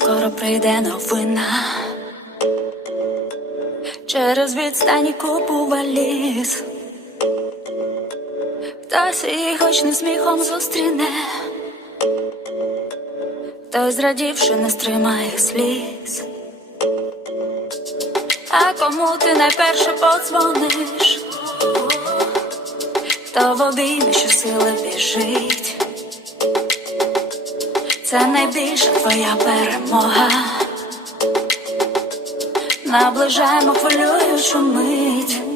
прийде новина. Через відстані купу валіз. Хтось її хоч не сміхом зустріне. Хтось зрадівши не стримає сліз. А кому ти найперше подзвониш? Хто в обіймі щосили біжить? Це найбільша твоя перемога. Наближаємо хвилюючу мить.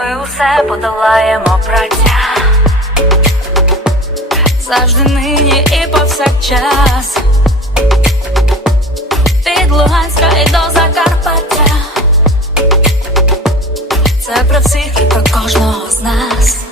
Ми усе подолаємо, праця Завжди нині і повсякчас. Від Луганська і до Закарпаття. Це про всіх і про кожного з нас.